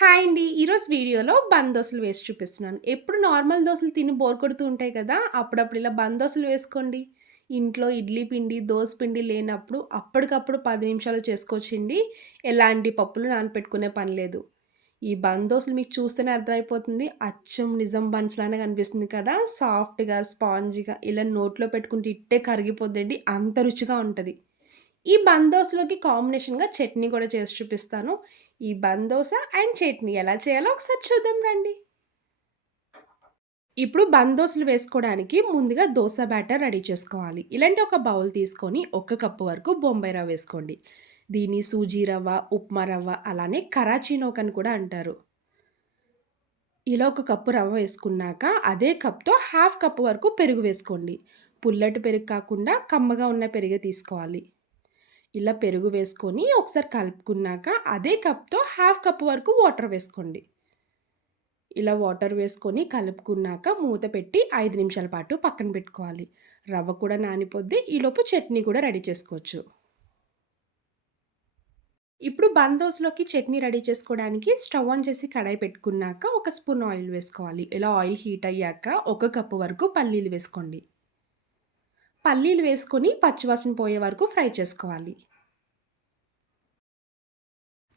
Hi అండి. ఈరోజు వీడియోలో బంద్ వేసి చూపిస్తున్నాను. ఎప్పుడు నార్మల్ దోసలు తిని బోర్ కొడుతూ ఉంటాయి కదా! అప్పుడప్పుడు ఇలా బంద్ వేసుకోండి. ఇంట్లో ఇడ్లీ పిండి, దోశ పిండి లేనప్పుడు అప్పటికప్పుడు పది నిమిషాలు చేసుకోవచ్చండి. ఎలాంటి పప్పులు నానపెట్టుకునే పని లేదు. ఈ బంద్ మీకు చూస్తేనే అర్థమైపోతుంది. అచ్చం నిజం బన్స్ లానే కనిపిస్తుంది కదా! సాఫ్ట్‌గా, స్పాంజీగా ఇలా నోట్లో పెట్టుకుంటే ఇట్టే కరిగిపోద్దండి. అంత రుచిగా ఉంటుంది ఈ బందోసులోకి కాంబినేషన్‌గా చట్నీ కూడా చేసి చూపిస్తాను. ఈ బందోస అండ్ చట్నీ ఎలా చేయాలో ఒకసారి చూద్దాం రండి. ఇప్పుడు బందోసులు వేసుకోవడానికి ముందుగా దోశ బ్యాటర్ రెడీ చేసుకోవాలి. ఇలాంటి ఒక బౌల్ తీసుకొని ఒక కప్పు వరకు బొంబాయి రవ్వ వేసుకోండి. దీన్ని సూజీ రవ్వ, ఉప్మా రవ్వ అలానే కరాచీ నోక్ అని కూడా అంటారు. ఇలా ఒక కప్పు రవ్వ వేసుకున్నాక అదే కప్‌తో హాఫ్ కప్ వరకు పెరుగు వేసుకోండి. పుల్లటి పెరుగు కాకుండా కమ్మగా ఉన్న పెరుగే తీసుకోవాలి. ఇలా పెరుగు వేసుకొని ఒకసారి కలుపుకున్నాక అదే కప్‌తో హాఫ్ కప్ వరకు వాటర్ వేసుకోండి. ఇలా వాటర్ వేసుకొని కలుపుకున్నాక మూత పెట్టి ఐదు నిమిషాల పాటు పక్కన పెట్టుకోవాలి. రవ్వ కూడా నానిపోద్ది. ఈలోపు చట్నీ కూడా రెడీ చేసుకోవచ్చు. ఇప్పుడు బందోస్లోకి చట్నీ రెడీ చేసుకోవడానికి స్టవ్ ఆన్ చేసి కడాయి పెట్టుకున్నాక ఒక స్పూన్ ఆయిల్ వేసుకోవాలి. ఇలా ఆయిల్ హీట్ అయ్యాక ఒక కప్పు వరకు పల్లీలు వేసుకోండి. పల్లీలు వేసుకొని పచ్చివాసన పోయే వరకు ఫ్రై చేసుకోవాలి.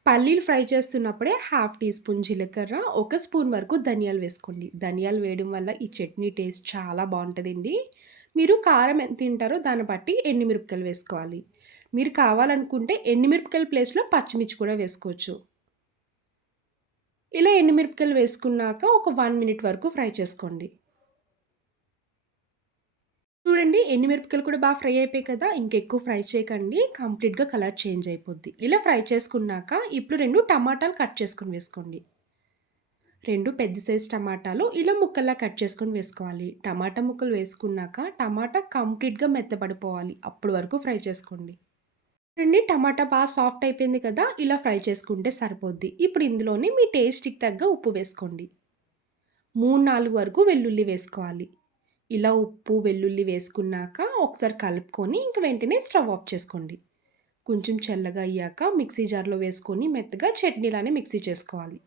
పల్లీలు ఫ్రై చేస్తున్నప్పుడే హాఫ్ టీ స్పూన్ జీలకర్ర, ఒక స్పూన్ వరకు ధనియాలు వేసుకోండి. ధనియాలు వేయడం వల్ల ఈ చట్నీ టేస్ట్ చాలా బాగుంటుందండి మీరు కారం ఎంత తింటారో దాన్ని బట్టి ఎండుమిరపకాయలు వేసుకోవాలి. మీరు కావాలనుకుంటే ఎండుమిరపకాయల ప్లేస్‌లో పచ్చిమిర్చి కూడా వేసుకోవచ్చు. ఇలా ఎండుమిరపకాయలు వేసుకున్నాక ఒక వన్ మినిట్ వరకు ఫ్రై చేసుకోండి. చూడండి మిరపకాయలు కూడా బాగా ఫ్రై అయిపోయాయి కదా! ఇంకెక్కువ ఫ్రై చేయకండి. కంప్లీట్‌గా కలర్ చేంజ్ అయిపోద్ది. ఇలా ఫ్రై చేసుకున్నాక ఇప్పుడు రెండు టమాటాలు కట్ చేసుకొని వేసుకోండి. రెండు పెద్ద సైజ్ టమాటాలు ఇలా ముక్కల్లా కట్ చేసుకొని వేసుకోవాలి. టమాటా ముక్కలు వేసుకున్నాక టమాటా కంప్లీట్‌గా మెత్తబడిపోవాలి. అప్పటి వరకు ఫ్రై చేసుకోండి. చూడండి టమాటా బాగా సాఫ్ట్ అయిపోయింది కదా! ఇలా ఫ్రై చేసుకుంటే సరిపోద్ది. ఇప్పుడు ఇందులోనే మీ టేస్ట్‌కి తగ్గ ఉప్పు వేసుకోండి. 3, 4 వరకు వెల్లుల్లి వేసుకోవాలి. ఇలా ఉప్పు, వెల్లుల్లి వేసుకున్నాక ఒకసారి కలుపుకొని ఇంక వెంటనే స్టవ్ ఆఫ్ చేసుకోండి. కొంచెం చల్లగా అయ్యాక మిక్సీ జార్‌లో వేసుకొని మెత్తగా చట్నీలానే మిక్సీ చేసుకోవాలి.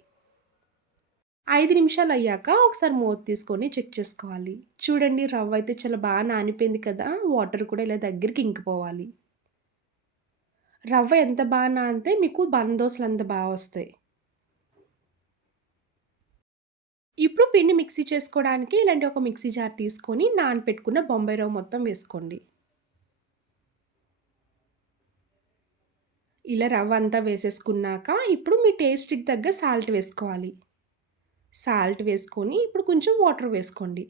ఐదు నిమిషాలు అయ్యాక ఒకసారి మూత తీసుకొని చెక్ చేసుకోవాలి. చూడండి రవ్వ అయితే చాలా బాగా నానిపోయింది కదా! వాటర్ కూడా ఇలా దగ్గరికి ఇంకిపోవాలి. రవ్వ ఎంత బాగా నానితే మీకు బంద్ అంత బాగా వస్తాయి. ఇప్పుడు పిండి మిక్సీ చేసుకోవడానికి ఇలాంటి ఒక మిక్సీ జార్ తీసుకొని నానపెట్టుకున్న బొంబాయి రవ్వ మొత్తం వేసుకోండి. ఇలా రవ్వ అంతా వేసేసుకున్నాక ఇప్పుడు మీ టేస్ట్‌కి తగ్గ సాల్ట్ వేసుకోవాలి. సాల్ట్ వేసుకొని ఇప్పుడు కొంచెం వాటర్ వేసుకోండి.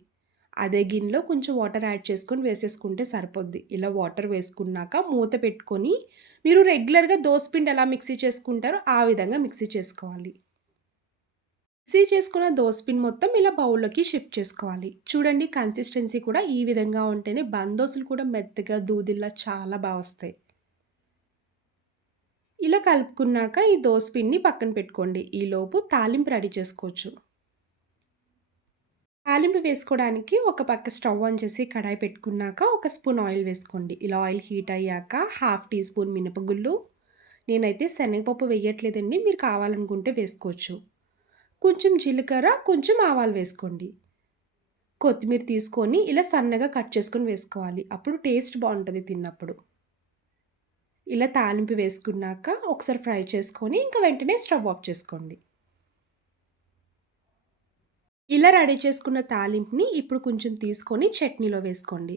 అదే గిన్నెలో కొంచెం వాటర్ యాడ్ చేసుకొని వేసేసుకుంటే సరిపోద్ది. ఇలా వాటర్ వేసుకున్నాక మూత పెట్టుకొని మీరు రెగ్యులర్‌గా దోస పిండి ఎలా మిక్సీ చేసుకుంటారో ఆ విధంగా మిక్సీ చేసుకోవాలి. మిక్సీ చేసుకున్న దోస్పిన్ మొత్తం ఇలా బౌల్‌లోకి షిఫ్ట్ చేసుకోవాలి. చూడండి కన్సిస్టెన్సీ కూడా ఈ విధంగా ఉంటేనే బందోసులు కూడా మెత్తగా దూదిల్లా చాలా బాగా వస్తాయి. ఇలా కలుపుకున్నాక ఈ దోస పక్కన పెట్టుకోండి. ఈలోపు తాలింపు రెడీ చేసుకోవచ్చు. తాలింపు వేసుకోవడానికి ఒక పక్క స్టవ్ ఆన్ చేసి కడాయి పెట్టుకున్నాక ఒక స్పూన్ ఆయిల్ వేసుకోండి. ఇలా ఆయిల్ హీట్ అయ్యాక హాఫ్ టీ స్పూన్ మినపగుళ్ళు నేనైతే శనగపప్పు వేయట్లేదండి. మీరు కావాలనుకుంటే వేసుకోవచ్చు. కొంచెం జీలకర్ర, కొంచెం ఆవాలు వేసుకోండి. కొత్తిమీర తీసుకొని ఇలా సన్నగా కట్ చేసుకొని వేసుకోవాలి. అప్పుడు టేస్ట్ బాగుంటుంది తిన్నప్పుడు. ఇలా తాలింపు వేసుకున్నాక ఒకసారి ఫ్రై చేసుకొని ఇంక వెంటనే స్టవ్ ఆఫ్ చేసుకోండి. ఇలా రెడీ చేసుకున్న తాలింపుని ఇప్పుడు కొంచెం తీసుకొని చట్నీలో వేసుకోండి.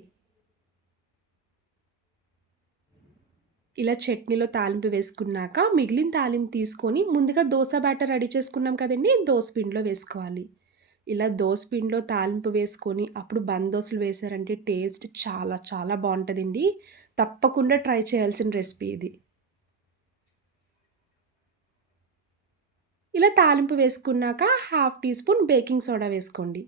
ఇలా చట్నీలో తాలింపు వేసుకున్నాక మిగిలిన తాలింపు తీసుకొని ముందుగా దోశ బ్యాటర్ రెడీ చేసుకున్నాం కదండీ! దోస పిండిలో వేసుకోవాలి. ఇలా దోస పిండిలో తాలింపు వేసుకొని అప్పుడు బంద్ వేశారంటే టేస్ట్ చాలా చాలా బాగుంటుందండి తప్పకుండా ట్రై చేయాల్సిన రెసిపీ ఇది. ఇలా తాలింపు వేసుకున్నాక half teaspoon baking soda వేసుకోండి.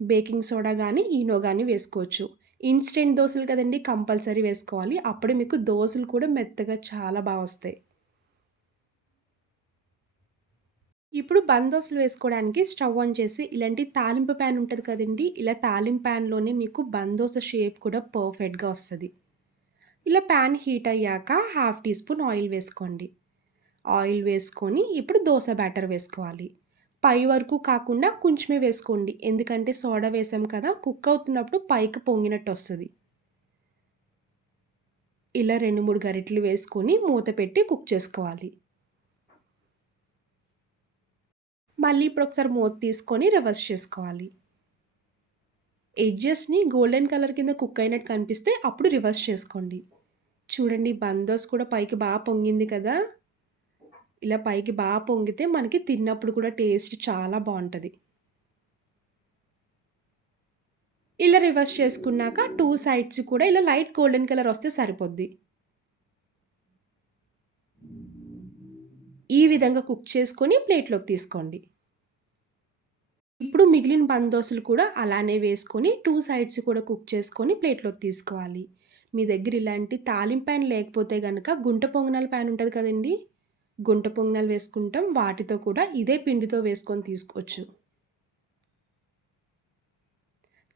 బేకింగ్ సోడా కానీ ఈనో కానీ వేసుకోవచ్చు. ఇన్‌స్టెంట్ దోశలు కదండీ! కంపల్సరీ వేసుకోవాలి. అప్పుడే మీకు దోశలు కూడా మెత్తగా చాలా బాగా వస్తాయి. ఇప్పుడు బందోసలు వేసుకోవడానికి స్టవ్ ఆన్ చేసి ఇలాంటి తాలింపు ప్యాన్ ఉంటుంది కదండి ఇలా తాలింపు ప్యాన్‌లోనే మీకు బందోస షేప్ కూడా పర్ఫెక్ట్‌గా వస్తుంది ఇలా ప్యాన్ హీట్ అయ్యాక హాఫ్ టీ స్పూన్ ఆయిల్ వేసుకోండి. ఆయిల్ వేసుకొని ఇప్పుడు దోశ బ్యాటర్ వేసుకోవాలి. పై వరకు కాకుండా కొంచెమే వేసుకోండి. ఎందుకంటే సోడా వేసాం కదా! కుక్ అవుతున్నప్పుడు పైకి పొంగినట్టు వస్తుంది ఇలా 2, 3 గరిటెలు వేసుకొని మూత పెట్టి కుక్ చేసుకోవాలి. మళ్ళీ ఇప్పుడు ఒకసారి మూత తీసుకొని రివర్స్ చేసుకోవాలి. ఎడ్జెస్‌ని గోల్డెన్ కలర్ కింద కుక్ అయినట్టు కనిపిస్తే అప్పుడు రివర్స్ చేసుకోండి. చూడండి బందోస్ కూడా పైకి బాగా పొంగింది కదా! ఇలా పైకి బాగా పొంగితే మనకి తిన్నప్పుడు కూడా టేస్ట్ చాలా బాగుంటుంది ఇలా రివర్స్ చేసుకున్నాక టూ సైడ్స్ కూడా ఇలా లైట్ గోల్డెన్ కలర్ వస్తే సరిపోద్ది. ఈ విధంగా కుక్ చేసుకొని ప్లేట్‌లోకి తీసుకోండి. ఇప్పుడు మిగిలిన బందోసులు కూడా అలానే వేసుకొని టూ సైడ్స్ కూడా కుక్ చేసుకొని ప్లేట్‌లోకి తీసుకోవాలి. మీ దగ్గర ఇలాంటి తాలింపు ప్యాన్ లేకపోతే కనుక గుంట పొంగనాల ప్యాన్ ఉంటుంది కదండీ! గుంట పొంగనాలు వేసుకుంటాం. వాటితో కూడా ఇదే పిండితో వేసుకొని తీసుకోవచ్చు.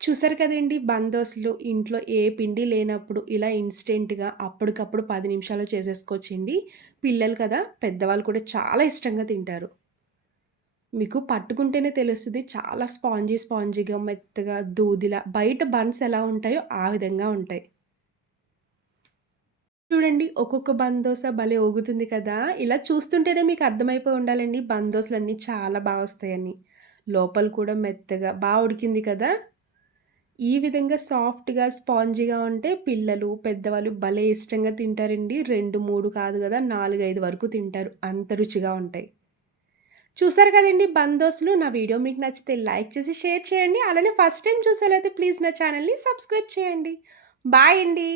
చూసారు కదండి బందోసులు ఇంట్లో ఏ పిండి లేనప్పుడు ఇలా ఇన్‌స్టెంట్‌గా అప్పటికప్పుడు పది నిమిషాలు చేసేసుకోవచ్చండి. పిల్లలు కదా! పెద్దవాళ్ళు కూడా చాలా ఇష్టంగా తింటారు. మీకు పట్టుకుంటేనే తెలుస్తుంది చాలా స్పాంజీ స్పాంజీగా, మెత్తగా, దూదిలా బయట బన్స్ ఎలా ఉంటాయో ఆ విధంగా ఉంటాయి. చూడండి ఒక్కొక్క బందోస భలే ఊగుతుంది కదా! ఇలా చూస్తుంటేనే మీకు అర్థమైపోయి ఉండాలండి బందోసలన్నీ చాలా బాగా వస్తాయని. లోపల కూడా మెత్తగా బాగా ఉడికింది కదా! ఈ విధంగా సాఫ్ట్‌గా, స్పాంజీగా ఉంటే పిల్లలు, పెద్దవాళ్ళు భలే ఇష్టంగా తింటారండి. 2, 3 కాదు కదా! 4, 5 వరకు తింటారు. అంత రుచిగా ఉంటాయి. చూసారు కదండి బందోసులు. నా వీడియో మీకు నచ్చితే లైక్ చేసి, షేర్ చేయండి. అలానే ఫస్ట్ టైం చూసేవాళ్ళైతే ప్లీజ్ నా ఛానెల్‌ని సబ్స్క్రైబ్ చేయండి. బాయ్ అండి.